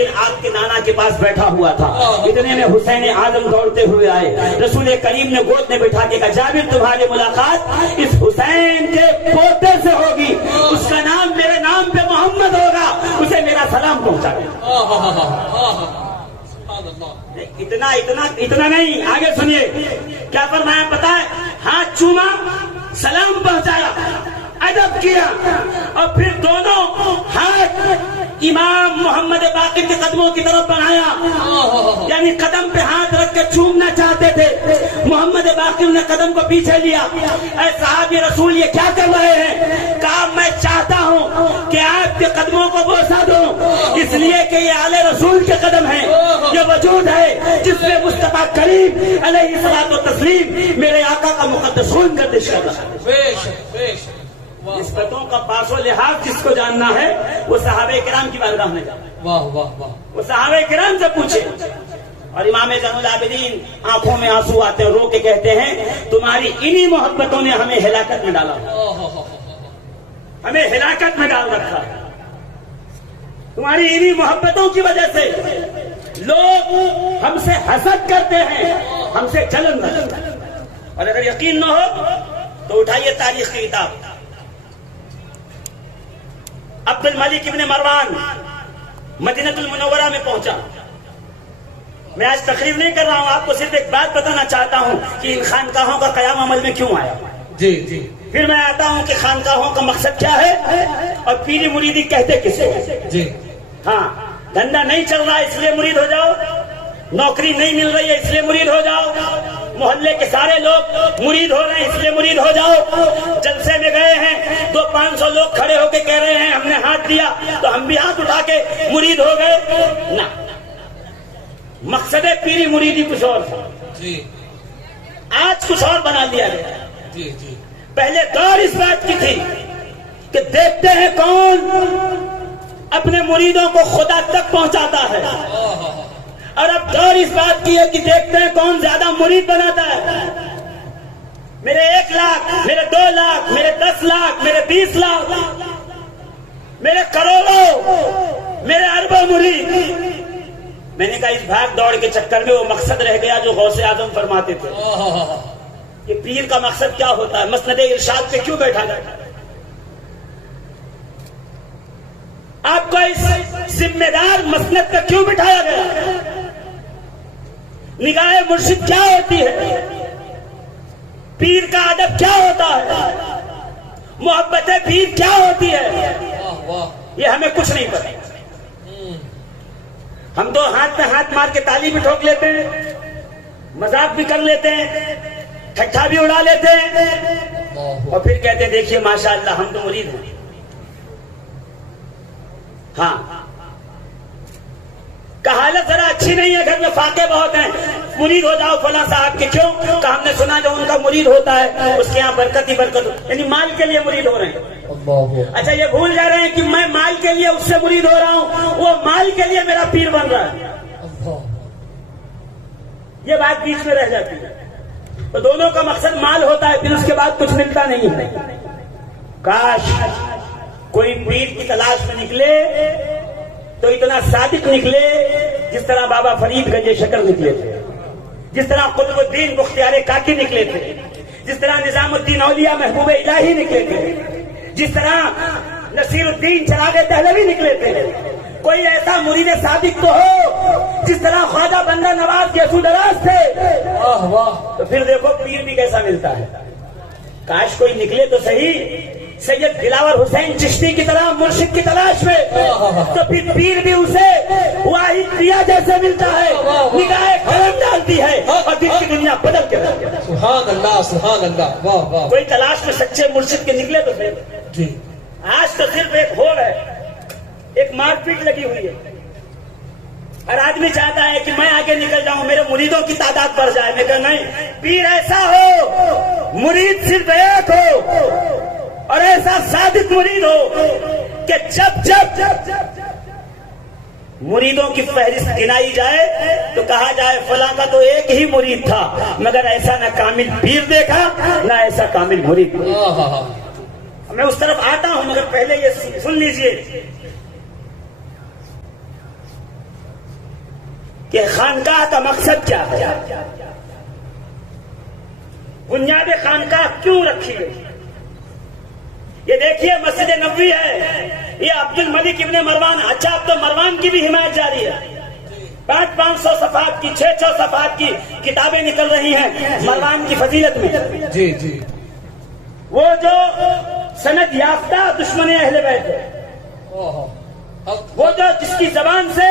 دن آپ کے نانا کے پاس بیٹھا ہوا تھا، اتنے میں حسین اعظم دوڑتے ہوئے آئے، رسول کریم نے گود میں بٹھا کے کہا جابر تمہاری ملاقات اس حسین کے پوتے سے ہوگی، اس کا نام میرے نام پہ محمد ہوگا، اسے میرا سلام پہنچا دے۔ اتنا نہیں، آگے سنیے کیا فرمایا پتا ہے؟ ہاتھ چوما، سلام پہنچایا، ادب کیا، اور پھر دونوں ہاتھ امام محمد باقر کے قدموں کی طرف بڑھایا، یعنی قدم پہ ہاتھ رکھ کے چومنا چاہتے تھے۔ محمد باقر نے قدم کو پیچھے لیا، اے صحابی رسول یہ کیا کر رہے ہیں؟ کہا میں چاہتا ہوں کہ آپ کے قدموں کو بوسہ دوں، اس لیے کہ یہ آل رسول کے قدم ہیں، یہ وجود ہے جس میں مصطفیٰ کریم علیہ الصلوۃ والتسلیم میرے آقا کا مقدس خون گردش کر رہا ہے۔ نسبتوں کا پاس و لحاظ جس کو جاننا ہے وہ صحابہ کرام کی بارگاہ میں جانا، وہ صحابہ کرام سے پوچھے۔ اور امام زین العابدین آنکھوں میں آنسو آتے ہیں، رو کے کہتے ہیں تمہاری انہی محبتوں نے ہمیں ہلاکت میں ڈالا، ہمیں ہلاکت میں ڈال رکھا، تمہاری انہی محبتوں کی وجہ سے لوگ ہم سے حسد کرتے ہیں، ہم سے جلن کرتے ہیں۔ اور اگر یقین نہ ہو تو اٹھائیے تاریخ کی کتاب، عبد الملک ابن مروان مدینہ المنورہ میں پہنچا۔ میں آج تقریر نہیں کر رہا ہوں، آپ کو صرف ایک بات بتانا چاہتا ہوں کہ ان خانقاہوں کا قیام عمل میں کیوں آیا۔ جی پھر میں آتا ہوں کہ خانقاہوں کا مقصد کیا ہے اور پیری مریدی کہتے کس کو۔ جی ہاں، دھندا نہیں چل رہا اس لیے مرید ہو جاؤ، نوکری نہیں مل رہی ہے اس لیے مرید ہو جاؤ، محلے کے سارے لوگ مرید ہو رہے ہیں اس لیے مرید ہو جاؤ، جلسے میں گئے ہیں 200-500 لوگ کھڑے ہو کے کہہ رہے ہیں ہم نے ہاتھ دیا تو ہم بھی ہاتھ اٹھا کے مرید ہو گئے، نہ، مقصد پیری مریدی کچھ اور تھا، آج کچھ اور بنا لیا گیا۔ پہلے دور اس بات کی تھی کہ دیکھتے ہیں کون اپنے مریدوں کو خدا تک پہنچاتا ہے، اور اب دور اس بات کی ہے کہ دیکھتے ہیں کون زیادہ مرید بناتا ہے۔ میرے 1 لاکھ، میرے 2 لاکھ، میرے 10 لاکھ، میرے 20 لاکھ، میرے کروڑوں، میرے اربوں مرید۔ میں نے کہا اس بھاگ دوڑ کے چکر میں وہ مقصد رہ گیا جو غوث اعظم فرماتے تھے کہ پیر کا مقصد کیا ہوتا ہے، مسند ارشاد پہ کیوں بیٹھا جاتا ہے، آپ کو اس ذمہ دار مسند پہ کیوں بٹھایا گیا، نگاہ مرشد کیا ہوتی ہے، پیر کا ادب کیا ہوتا ہے، محبت پیر کیا ہوتی ہے، یہ ہمیں کچھ نہیں پتا۔ ہم تو ہاتھ میں ہاتھ مار کے تالی بھی ٹھوک لیتے ہیں، مذاق بھی کر لیتے ہیں، ٹھٹھا بھی اڑا لیتے ہیں، اور پھر کہتے ہیں دیکھیے ماشاءاللہ ہم تو مرید ہیں۔ ہاں، کہ حالت ذرا اچھی نہیں ہے، گھر میں فاقے بہت ہیں، مرید ہو جاؤ فلاں صاحب کے، کیوں کہ ہم نے سنا جو ان کا مرید ہوتا ہے اس کے یہاں برکت ہی برکت ہو، یعنی مال کے لیے مرید ہو رہے ہیں۔ اچھا یہ بھول جا رہے ہیں کہ میں مال کے لیے اس سے مرید ہو رہا ہوں، وہ مال کے لیے میرا پیر بن رہا ہے، یہ بات بیچ میں رہ جاتی ہے۔ تو دونوں کا مقصد مال ہوتا ہے، پھر اس کے بعد کچھ ملتا نہیں ہے۔ کاش کوئی پیر کی تلاش میں نکلے تو اتنا صادق نکلے جس طرح بابا فرید گنج شکر نکلے تھے، جس طرح قطب الدین بختیار کاکی نکلے تھے، جس طرح نظام الدین اولیاء محبوب الہی نکلے تھے، جس طرح نصیر الدین چراغ دہلوی نکلے تھے۔ کوئی ایسا مرید صادق تو ہو جس طرح خواجہ بندہ نواز یسوع دراز تھے، تو پھر دیکھو پیر بھی کیسا ملتا ہے۔ کاش کوئی نکلے تو صحیح سید دلاور حسین چشتی کی طرح مرشد کی تلاش میں، تو پھر پیر بھی اسے واحد دیا جیسے ملتا ہے، نگاہ کرم ڈالتی ہے اور دل کی دنیا بدل کے رکھتی ہے۔ سبحان اللہ، سبحان اللہ، واہ واہ۔ کوئی تلاش میں سچے مرشد کے نکلے تو پھر جی آج تو صرف ایک ہوڑ ہے، ایک مار پیٹ لگی ہوئی ہے، ہر آدمی چاہتا ہے کہ میں آگے نکل جاؤں، میرے مریدوں کی تعداد بڑھ جائے۔ میں کہا نہیں، پیر ایسا ہو، مرید صرف ایک ہو، اور ایسا صادق مرید ہو کہ جب مریدوں کی فہرست گنائی جائے تو کہا جائے فلاں کا تو ایک ہی مرید تھا، مگر ایسا نہ کامل پیر دیکھا نہ ایسا کامل مرید۔ میں اس طرف آتا ہوں، مگر پہلے یہ سن لیجئے، کہ خانقاہ کا مقصد کیا ہے، بنیاد خانقاہ کیوں رکھی گئی. یہ دیکھیے مسجد نبوی ہے، یہ عبد الملک ابن مروان. اچھا اب تو مروان کی بھی حمایت جاری ہے. 500 صفحات کی 600 صفحات کی کتابیں نکل رہی ہیں مروان کی فضیلت میں. جی جی. وہ جو سند یافتہ دشمن اہل بیت ہے، وہ جو جس کی زبان سے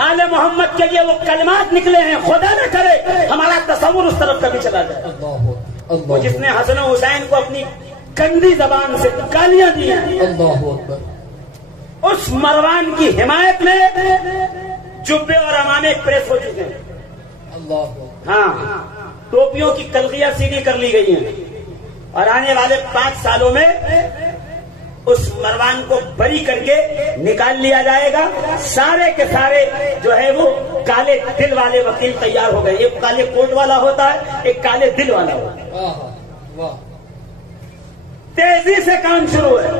آل محمد کے لیے وہ کلمات نکلے ہیں، خدا نہ کرے ہمارا تصور اس طرف کبھی چلا جائے. وہ جس نے حسن و حسین کو اپنی گندی زبان سے گالیاں دی ہیں، اس مروان کی حمایت میں جبے اور امامے پریس ہو چکے ہیں. ہاں، ٹوپیوں کی کلغیاں سیدھی کر لی گئی ہیں اور آنے والے 5 سالوں میں اس مروان کو بری کر کے نکال لیا جائے گا. سارے کے سارے جو ہے وہ کالے دل والے وکیل تیار ہو گئے. ایک کالے کوٹ والا ہوتا ہے، ایک کالے دل والا ہوتا ہے. تیزی سے کام شروع ہے.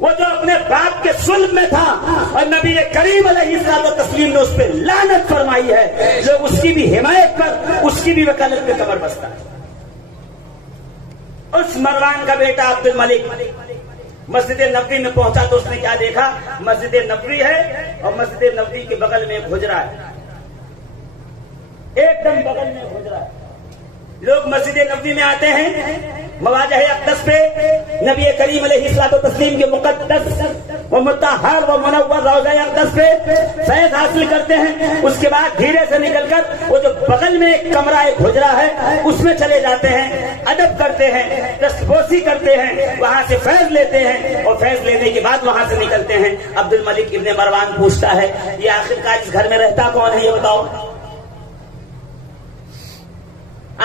وہ جو اپنے باپ کے صلب میں تھا اور نبی کریم علیہ الصلوۃ والتسلیم نے اس پہ لعنت فرمائی ہے، لوگ اس کی بھی حمایت پر، اس کی بھی وکالت پہ کمر بستہ ہے. اس مروان کا بیٹا عبد الملک مسجد نبوی میں پہنچا تو اس نے کیا دیکھا؟ مسجد نبوی ہے اور مسجد نبوی کے بغل میں ایک حجرہ ہے، ایک دم بغل میں حجرہ ہے. لوگ مسجد نبوی میں آتے ہیں، مواجہ اقدس پہ نبی کریم علیہ الصلوۃ والتسلیم کے مقدس و مطہر و منور روضہ اقدس پہ فیض حاصل کرتے ہیں. اس کے بعد دھیرے سے نکل کر وہ جو بغل میں ایک کمرہ، ایک حجرہ ہے، اس میں چلے جاتے ہیں، ادب کرتے ہیں، دستبوسی کرتے ہیں، وہاں سے فیض لیتے ہیں اور فیض لینے کے بعد وہاں سے نکلتے ہیں. عبد الملک ابن مروان پوچھتا ہے یہ آخرکار اس گھر میں رہتا کون ہے، یہ بتاؤ.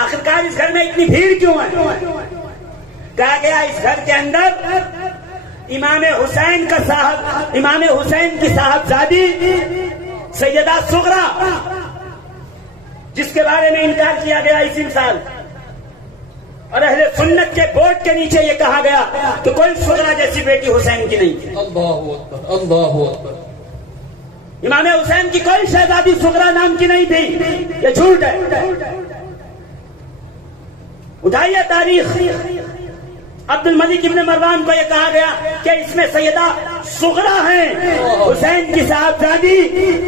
آخرکار اس گھر میں اتنی بھیڑ کیوں ہے؟ کہا گیا اس گھر کے اندر امام حسین کا صاحب، امام حسین کی صاحبزادی سیدہ صغرا، جس کے بارے میں انکار کیا گیا اسی سال، اور اہل سنت کے بورڈ کے نیچے یہ کہا گیا کہ کوئی صغرا جیسی بیٹی حسین کی نہیں تھی. اللہ اکبر، اللہ اکبر. امام حسین کی کوئی شہزادی صغرا نام کی نہیں تھی. یہ جھوٹ ہے. اٹھائیے تاریخ. عبد الملک ابن مروان کو یہ کہا گیا کہ اس میں سیدہ صغرا ہیں، حسین کی صاحبزادی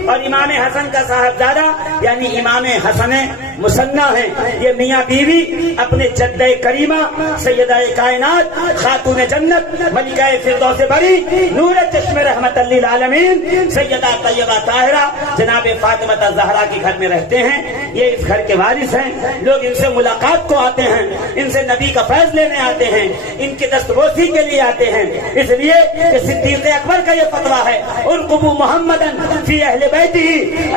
اور امام حسن کا صاحبزادہ یعنی امام حسن مثنیٰ ہیں. یہ میاں بیوی اپنے جدہ کریمہ سیدہ کائنات خاتون جنت ملکہ فردوس بری نور چشم رحمت للعالمین سیدہ طیبہ طاہرہ جناب فاطمہ زہرا کے گھر میں رہتے ہیں. یہ اس گھر کے وارث ہیں. لوگ ان سے ملاقات کو آتے ہیں، ان سے نبی کا فیض لینے آتے ہیں، ان کے دستبوسی کے لیے آتے ہیں. اس لیے کہ صدیق اکبر کا یہ فتویٰ ہے ارقبوا محمدن فی اہل بیتہ.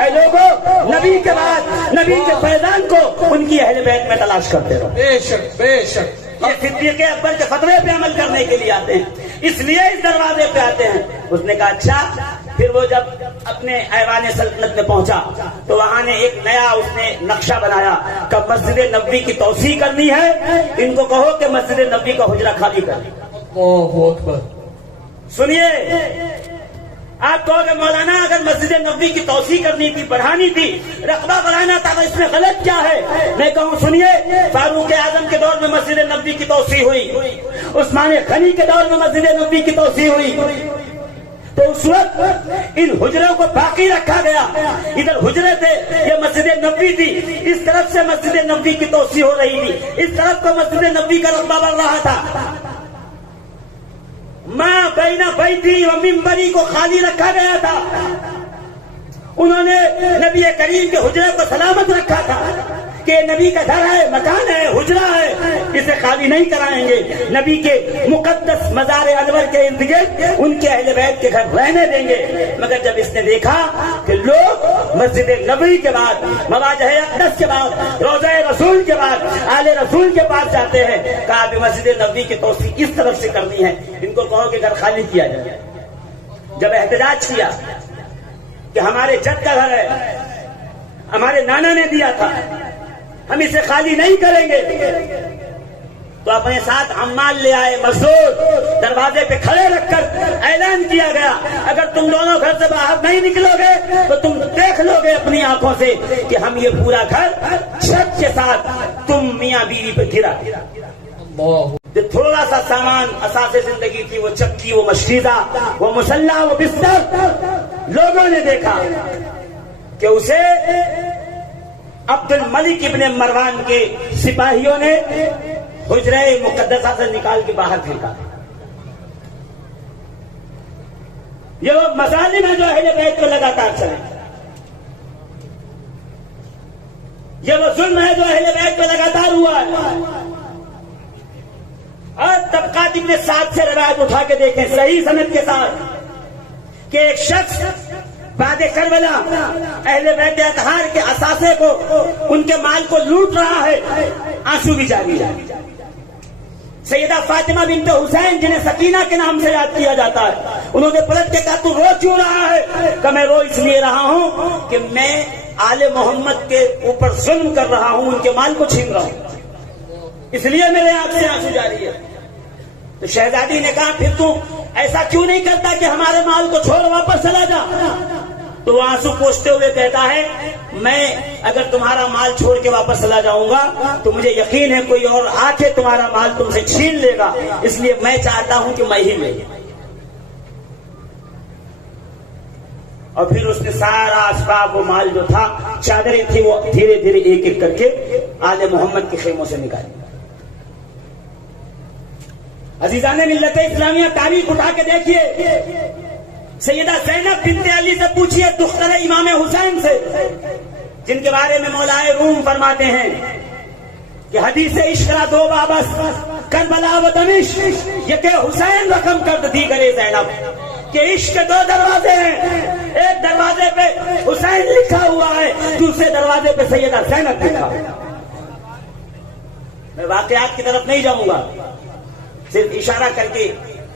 اے لوگوں، نبی کے بعد نبی کے فیضان کو ان کی اہل بیت میں تلاش کرتے رہو. بے شک بے شک. یہ صدیق اکبر کے فتوے پہ عمل کرنے کے لیے آتے ہیں، اس لیے اس دروازے پہ آتے ہیں. اس نے کہا اچھا. پھر وہ جب اپنے ایوان سلطنت میں پہنچا تو وہاں نے ایک نیا اس نے نقشہ بنایا کہ مسجد نبوی کی توسیع کرنی ہے، ان کو کہو کہ مسجد نبوی کا حجرہ خالی کر. اللہ اکبر. سنیے، آپ کہو کہ مولانا اگر مسجد نبوی کی توسیع کرنی تھی، بڑھانی تھی، رقبہ بڑھانا تھا تو اس میں غلط کیا ہے؟ میں کہوں سنیے، فاروق اعظم کے دور میں مسجد نبوی کی توسیع ہوئی، عثمان غنی کے دور میں مسجد نبوی کی توسیع ہوئی، تو اس وقت ان حجروں کو باقی رکھا گیا. ادھر حجرے تھے، یہ مسجد نبوی تھی، اس طرف سے مسجد نبوی کی توسیع ہو رہی تھی، اس طرف کو مسجد نبوی کا رقبہ بڑھ رہا تھا. ماں بین بیتی و منبری کو خالی رکھا گیا تھا. انہوں نے نبی کریم کے حجرے کو سلامت رکھا تھا کہ نبی کا گھر ہے، مکان ہے، حجرہ ہے، اسے خالی نہیں کرائیں گے. نبی کے مقدس مزار انور کے ارد گرد ان کے اہل بیت کے گھر رہنے دیں گے. مگر جب اس نے دیکھا کہ لوگ مسجد نبوی کے بعد، مواجہ اقدس کے بعد، روضہ رسول کے بعد آل رسول کے پاس جاتے ہیں، کہا کہ مسجد نبوی کی توسیع اس طرف سے کرنی ہے، ان کو کہو کہ گھر خالی کیا جائے. جب احتجاج کیا کہ ہمارے جد کا گھر ہے، ہمارے نانا نے دیا تھا، ہم اسے خالی نہیں کریں گے، تو اپنے ساتھ عمال لے آئے، مزدور دروازے پہ کھڑے رکھ کر اعلان کیا گیا اگر تم دونوں گھر سے باہر نہیں نکلو گے تو تم دیکھ لو گے اپنی آنکھوں سے کہ ہم یہ پورا گھر چھت کے ساتھ تم میاں بیوی پہ گرا دیا۔ جو تھوڑا سا سامان اساس زندگی تھی، وہ چکی، وہ مشکیزہ، وہ مسلح، وہ بستر، لوگوں نے دیکھا کہ اسے عبد الملک ابن مروان کے سپاہیوں نے حجرہ مقدسہ سے نکال کے باہر پھینکا۔ یہ وہ مظالم ہیں جو اہل بیت کو لگاتار چلے، یہ وہ ظلم ہے جو اہل بیت کو لگاتار ہوا ہے۔ اور طبقات ابن سعد سے روایت اٹھا کے دیکھیں صحیح سند کے ساتھ کہ ایک شخص بعد کربلا اہل بیت اطہار کے اثاثے کو، ان کے مال کو لوٹ رہا ہے، آنسو بھی جاری ہے۔ سیدہ فاطمہ بنت حسین جنہیں سکینہ کے نام سے یاد کیا جاتا ہے، انہوں نے پلٹ کے کہا تو رو کیوں رہا ہے؟ کہ میں رو اس لیے رہا ہوں کہ میں آل محمد کے اوپر ظلم کر رہا ہوں، ان کے مال کو چھین رہا ہوں، اس لیے میرے آنکھ سے آنسو جاری ہے۔ تو شہزادی نے کہا پھر تو ایسا کیوں نہیں کرتا کہ ہمارے مال کو چھوڑ واپس چلا جا؟ تو وہ آنسو پوچھتے ہوئے کہتا ہے میں اگر تمہارا مال چھوڑ کے واپس چلا جاؤں گا تو مجھے یقین ہے کوئی اور آ کے تمہارا مال تم سے چھین لے گا، اس لیے میں چاہتا ہوں کہ میں ہی لے لوں۔ اور پھر اس نے سارا اسباب و مال جو تھا، چادریں تھی، وہ دھیرے دھیرے ایک ایک کر کے آل محمد کے خیموں سے نکالی۔ عزیزان ملت اسلامیہ، تاریخ اٹھا کے دیکھیے، سیدہ زینب بنت علی سے پوچھیے، دختر امام حسین سے، جن کے بارے میں مولائے روم فرماتے ہیں کہ حدیث عشق را دو بابس کربلا و دمشق، یہ کہ حسین رقم کر دی کرے زینب، کہ عشق کے دو دروازے ہیں، ایک دروازے پہ حسین لکھا ہوا ہے، دوسرے دروازے پہ سیدہ زینب لکھا ہوا ہے۔ میں واقعات کی طرف نہیں جاؤں گا، صرف اشارہ کر کے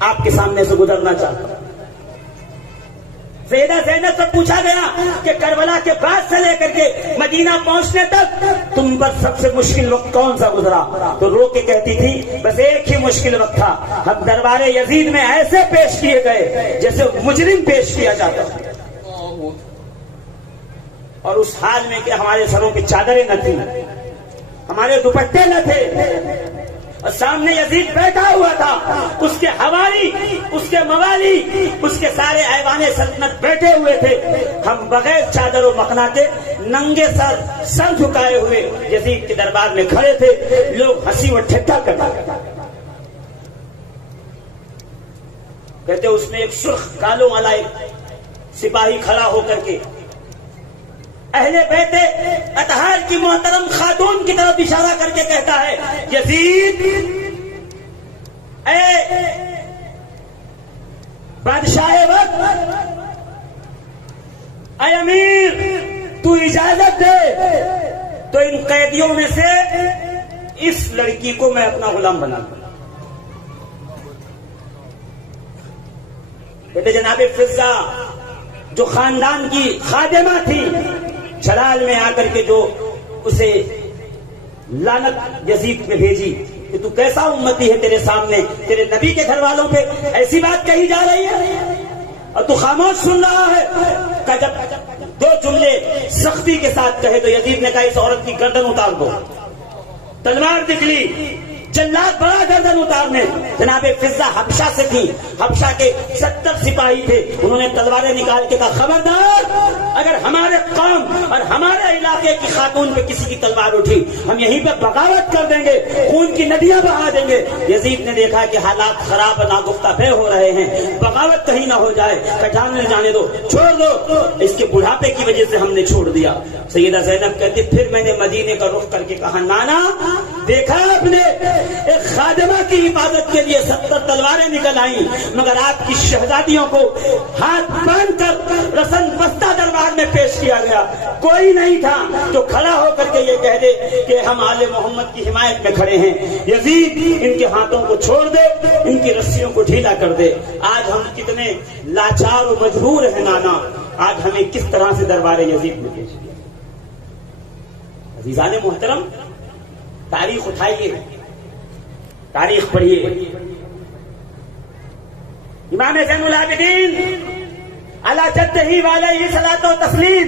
آپ کے سامنے سے گزرنا چاہتا ہوں۔ سیدہ زینب سے پوچھا گیا کہ کربلا کے بعد سے لے کر کے مدینہ پہنچنے تک تم پر سب سے مشکل وقت کون سا گزرا؟ تو رو کے کہتی تھی بس ایک ہی مشکل وقت تھا، ہم دربار یزید میں ایسے پیش کیے گئے جیسے مجرم پیش کیا جاتا تھا، اور اس حال میں کہ ہمارے سروں پہ چادریں نہ تھیں، ہمارے دوپٹے نہ تھے، اور سامنے یزید بیٹھا ہوا تھا، اس کے حوالی، اس کے موالی، اس کے سارے ایوان سلطنت بیٹھے ہوئے تھے، ہم بغیر چادر و مخنا کے ننگے سر جھکائے ہوئے یزید کے دربار میں کھڑے تھے، لوگ ہنسی و ٹھٹھا کرتے کہتے اس میں ایک سرخ کالوں والا ایک سپاہی کھڑا ہو کر کے اہل بیت اطہار کی محترم خاتون کی طرف اشارہ کر کے کہتا ہے یزید، اے بادشاہ وقت، اے امیر، تو اجازت دے تو ان قیدیوں میں سے اس لڑکی کو میں اپنا غلام بنا دوں۔ کہتے جناب فضہ جو خاندان کی خادمہ تھی، جلال میں آ کر کے جو اسے لعنت یزید میں بھیجی کہ تو کیسا امتی ہے، تیرے سامنے تیرے نبی کے گھر والوں پہ ایسی بات کہی جا رہی ہے اور تو خاموش سن رہا ہے۔ کہ جب دو جملے سختی کے ساتھ کہے تو یزید نے کہا اس عورت کی گردن اتار دو، تلوار نکلی، جلاد بڑا گردن اتارنے۔ جناب فضہ حبشہ سے تھی، حبشہ کے 70 سپاہی تھے، انہوں نے تلواریں نکال کے کہا خبردار، اگر ہمارے قوم اور ہمارے علاقے کی خاتون پہ کسی کی تلوار اٹھی ہم یہیں پہ بغاوت کر دیں گے، خون کی ندیاں بہا دیں گے۔ یزید نے دیکھا کہ حالات خراب اور ناگفتہ بے ہو رہے ہیں، بغاوت کہیں نہ ہو جائے، جانے دو، چھوڑ دو۔ اس کے بڑھاپے کی وجہ سے ہم نے چھوڑ دیا۔ سیدہ زینب کہتی پھر میں نے مدینے کا رخ کر کے کہا نانا دیکھا آپ نے ایک خادمہ کی حفاظت کے لیے 70 تلواریں نکل آئیں، مگر آپ کی شہزادیوں کو ہاتھ باندھ کر رسن بستہ دربار میں پیش کیا گیا، کوئی نہیں تھا جو کھڑا ہو کر کے یہ کہہ دے کہ ہم آل محمد کی حمایت میں کھڑے ہیں۔ یزید ان کے ہاتھوں کو چھوڑ دے، ان کی رسیوں کو ڈھیلا کر دے۔ آج ہم کتنے لاچار و مجبور ہیں نانا، آج ہمیں کس طرح سے دربار یزید میں پیش کیا۔ عزیزان محترم، تاریخ اٹھائیے، تاریخ پڑھیے. امام زین العابدین علی جدہ علیہ الصلوۃ والتسلیم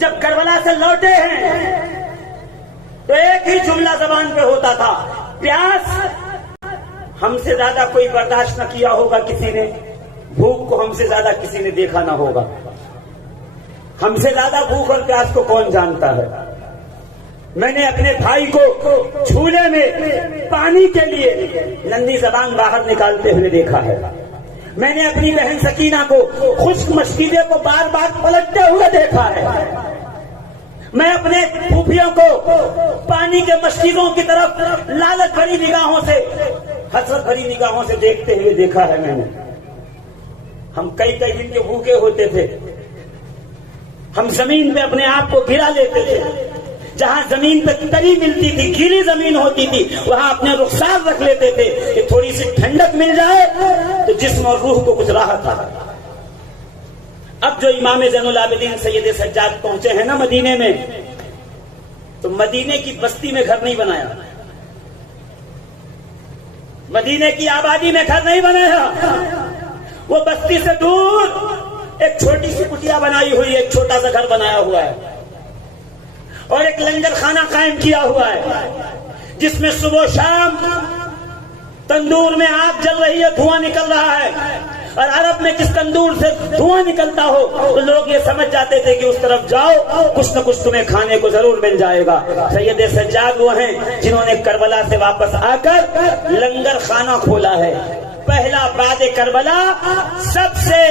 جب کربلا سے لوٹے ہیں تو ایک ہی جملہ زبان پہ ہوتا تھا, پیاس ہم سے زیادہ کوئی برداشت نہ کیا ہوگا کسی نے, بھوک کو ہم سے زیادہ کسی نے دیکھا نہ ہوگا. ہم سے زیادہ بھوک اور پیاس کو کون جانتا ہے. میں نے اپنے بھائی کو جھولے میں پانی کے لیے ننھی زبان باہر نکالتے ہوئے دیکھا ہے. میں نے اپنی بہن سکینہ کو خشک مشکیزے کو بار بار پلٹتے ہوئے دیکھا ہے. میں اپنے پھوپھیوں کو پانی کے مشکیزوں کی طرف لالچ بھری نگاہوں سے, حسرت بھری نگاہوں سے دیکھتے ہوئے دیکھا ہے میں نے. ہم کئی کئی دن کے بھوکے ہوتے تھے. ہم زمین پہ اپنے آپ کو گرا لیتے تھے. جہاں زمین پہ تری ملتی تھی, گیلی زمین ہوتی تھی, وہاں اپنے رخسار رکھ لیتے تھے کہ تھوڑی سی ٹھنڈک مل جائے تو جسم اور روح کو کچھ راحت آ. اب جو امام زین العابدین سید سجاد پہنچے ہیں نا مدینے میں, تو مدینے کی بستی میں گھر نہیں بنایا, مدینے کی آبادی میں گھر نہیں بنایا. وہ بستی سے دور ایک چھوٹی سی کٹیا بنائی ہوئی, ایک چھوٹا سا گھر بنایا ہوا ہے, اور ایک لنگر خانہ قائم کیا ہوا ہے جس میں صبح و شام تندور میں آگ جل رہی ہے, دھواں نکل رہا ہے. اور عرب میں کس تندور سے دھواں نکلتا ہو تو لوگ یہ سمجھ جاتے تھے کہ اس طرف جاؤ کچھ نہ کچھ تمہیں کھانے کو ضرور مل جائے گا. سید سجاد وہ ہیں جنہوں نے کربلا سے واپس آ کر لنگر خانہ کھولا ہے. پہلا بعد کربلا سب سے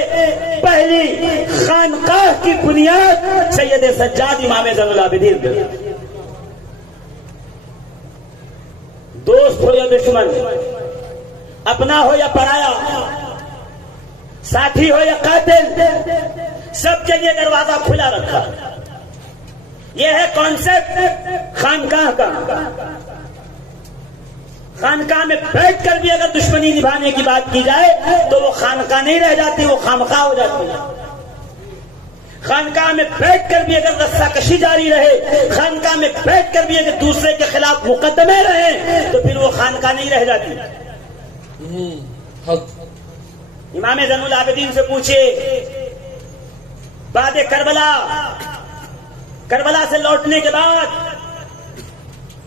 پہلی خانقاہ کی بنیاد سید سجاد امام زین العابدین. دوست ہو یا دشمن, اپنا ہو یا پرایا, ساتھی ہو یا قاتل, سب کے لیے دروازہ کھلا رکھا. یہ ہے کانسیپٹ خانقاہ کا. خانقاہ میں بیٹھ کر بھی اگر دشمنی نبھانے کی بات کی جائے تو وہ خانقاہ نہیں رہ جاتی, وہ خامخواہ ہو جاتی ہے. خانقاہ میں بیٹھ کر بھی اگر رسہ کشی جاری رہے, خانقاہ میں بیٹھ کر بھی اگر دوسرے کے خلاف مقدمے رہے تو پھر وہ خانقاہ نہیں رہ جاتی. امام زین العابدین سے پوچھے بعد کربلا سے لوٹنے کے بعد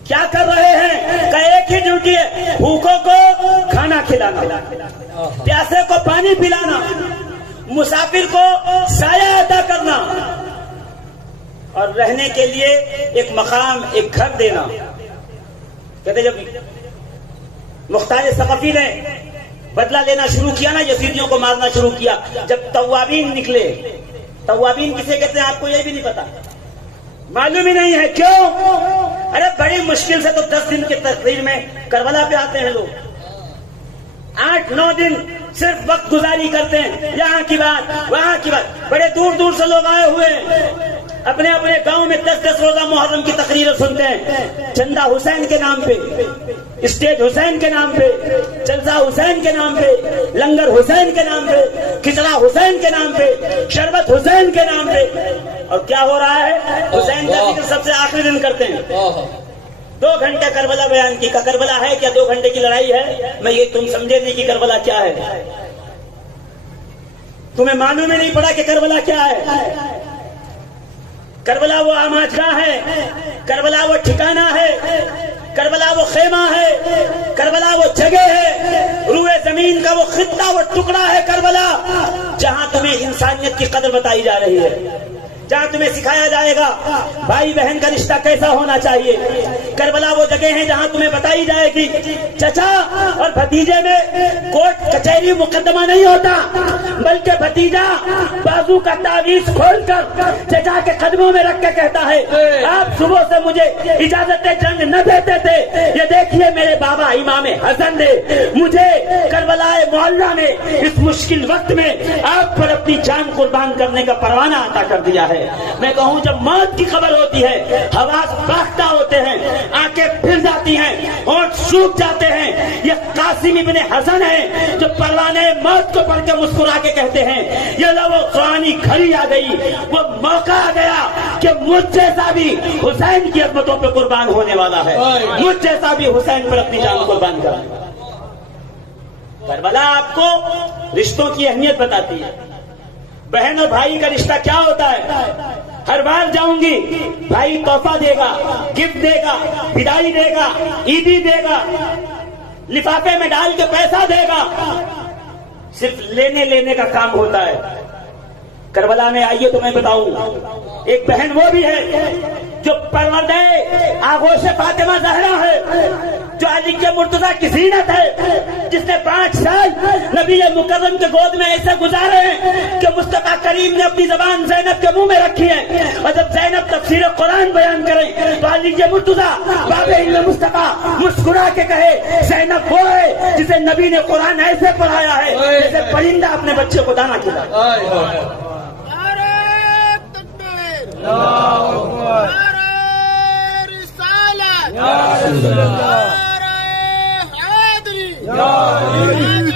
کیا کر رہے ہیں؟ کہ ایک ہی ڈیوٹی ہے, بھوکوں کو کھانا کھلانا, پیاسے کو پانی پلانا, مسافر کو سایہ عطا کرنا, اور رہنے کے لیے ایک مقام, ایک گھر دینا. کہتے جب مختار ثقفی نے بدلہ لینا شروع کیا نا, یزیدیوں کو مارنا شروع کیا, جب توابین نکلے, توابین کسے کہتے ہیں آپ کو یہ بھی نہیں پتا, معلوم ہی نہیں ہے. کیوں؟ ارے بڑی مشکل سے تو 10 دن کی تقریر میں کربلا پہ آتے ہیں لوگ, 8-9 دن صرف وقت گزاری کرتے ہیں, یہاں کی بات وہاں کی بات. بڑے دور دور سے لوگ آئے ہوئے ہیں, اپنے اپنے گاؤں میں 10-10 روزہ محرم کی تقریریں سنتے ہیں. چندہ حسین کے نام پہ, اسٹیج حسین کے نام پہ, جلسہ حسین کے نام پہ, لنگر حسین کے نام پہ, کھچڑا حسین کے نام پہ, شربت حسین کے نام پہ. اور کیا ہو رہا ہے؟ حسین کا ذکر سب سے آخری دن کرتے ہیں. 2 گھنٹے کربلا بیان کی. کربلا ہے کیا 2 گھنٹے کی لڑائی ہے؟ میں یہ تم سمجھے نہیں کہ کربلا کیا ہے. تمہیں معلوم ہی نہیں پڑا کہ کربلا کیا ہے. کربلا وہ آماجگاہ ہے, کربلا وہ ٹھکانہ ہے, کربلا وہ خیمہ ہے, کربلا وہ جگہ ہے, روئے زمین کا وہ خطہ, وہ ٹکڑا ہے کربلا, جہاں تمہیں انسانیت کی قدر بتائی جا رہی ہے, جہاں تمہیں سکھایا جائے گا بھائی بہن کا رشتہ کیسا ہونا چاہیے. کربلا وہ جگہ ہے جہاں تمہیں بتائی جائے گی چچا اور بھتیجے میں کوٹ کچہری مقدمہ نہیں ہوتا, بلکہ بھتیجا بازو کا تعویذ کھول کر چچا کے قدموں میں رکھ کے کہتا ہے آپ صبح سے مجھے اجازت جنگ نہ دیتے تھے, یہ دیکھیے میرے بابا امام حسن نے مجھے کربلا معلیٰ میں اس مشکل وقت میں آپ پر اپنی جان قربان کرنے کا پروانہ عطا کر دیا ہے. ہے. میں کہوں جب موت کی خبر ہوتی ہے حواس باختہ ہوتے ہیں, آنکھیں پھر جاتی ہیں, ہونٹ سوکھ جاتے ہیں. یہ قاسم ابن حسن ہے جو پروانے موت کو پڑھ کے مسکرا کے کہتے ہیں یہ لو وہ قرآنی گھڑی آ گئی, وہ موقع آ گیا کہ مجھ جیسا بھی حسین کی عظمتوں پہ قربان ہونے والا ہے, مجھ جیسا بھی حسین پر اپنی جان قربان کرے گا. کربلا آپ کو رشتوں کی اہمیت بتاتی ہے. بہن اور بھائی کا رشتہ کیا ہوتا ہے؟ ہر بار جاؤں گی بھائی تحفہ دے گا, گفٹ دے گا, بدائی دے گا, عیدی دے گا, لفافے میں ڈال کے پیسہ دے گا, صرف لینے کا کام ہوتا ہے. کربلا میں آئیے تو میں بتاؤں, ایک بہن وہ بھی ہے جو پروردہ آغوش فاطمہ زہرا ہے, جو علی کے مرتضیٰ کی زینت ہے, جس نے 5 سال نبی مکرم کے گود میں ایسے گزارے ہیں کہ مصطفیٰ کریم نے اپنی زبان زینب کے منہ میں رکھی ہے, اور جب زینب تفسیر قرآن بیان کرے تو علی کے مرتضیٰ باب علم مصطفیٰ مسکرا کے کہے زینب وہ ہے جسے نبی نے قرآن ایسے پڑھایا ہے جیسے پرندہ اپنے بچے کو دانا کھلاتا. حیدری